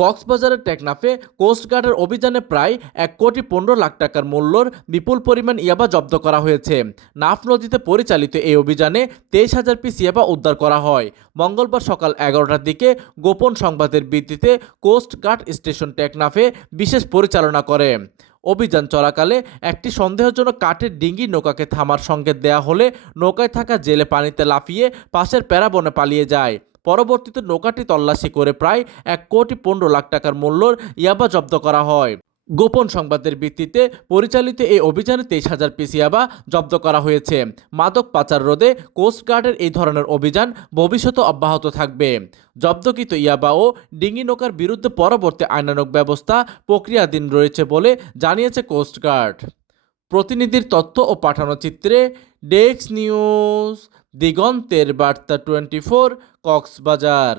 কক্সবাজারের টেকনাফে কোস্টগার্ডের অভিযানে প্রায় ১,১৫,০০,০০০ টাকার মূল্যর বিপুল পরিমাণ ইয়াবা জব্দ করা হয়েছে। নাফ নদীতে পরিচালিত এই অভিযানে ২৩,০০০ পিস ইয়াবা উদ্ধার করা হয়। মঙ্গলবার সকাল ১১টার দিকে গোপন সংবাদের ভিত্তিতে কোস্টগার্ড স্টেশন টেকনাফে বিশেষ পরিচালনা করে। অভিযান চলাকালে একটি সন্দেহজনক কাঠের ডিঙ্গি নৌকাকে থামার সংকেত দেয়া হলে নৌকায় থাকা জেলে পানিতে লাফিয়ে পাশের প্যারাবনে পালিয়ে যায়। পরবর্তীতে নৌকাটি তল্লাশি করে প্রায় ১,১৫,০০,০০০ টাকার মূল্যর ইয়াবা জব্দ করা হয়। গোপন সংবাদের ভিত্তিতে পরিচালিত এই অভিযানে ২৩,০০০ পিস ইয়াবা জব্দ করা হয়েছে। মাদক পাচার রোধে কোস্টগার্ডের এই ধরনের অভিযান ভবিষ্যতে অব্যাহত থাকবে। জব্দকৃত ইয়াবা ও ডিঙি নৌকার বিরুদ্ধে পরবর্তী আইনানুগ ব্যবস্থা প্রক্রিয়াধীন রয়েছে বলে জানিয়েছে কোস্টগার্ড। প্রতিনিধির তথ্য ও পাঠানো চিত্রে ডেস্ক নিউজ, দিগন্তের বার্তা 24, কক্সবাজার।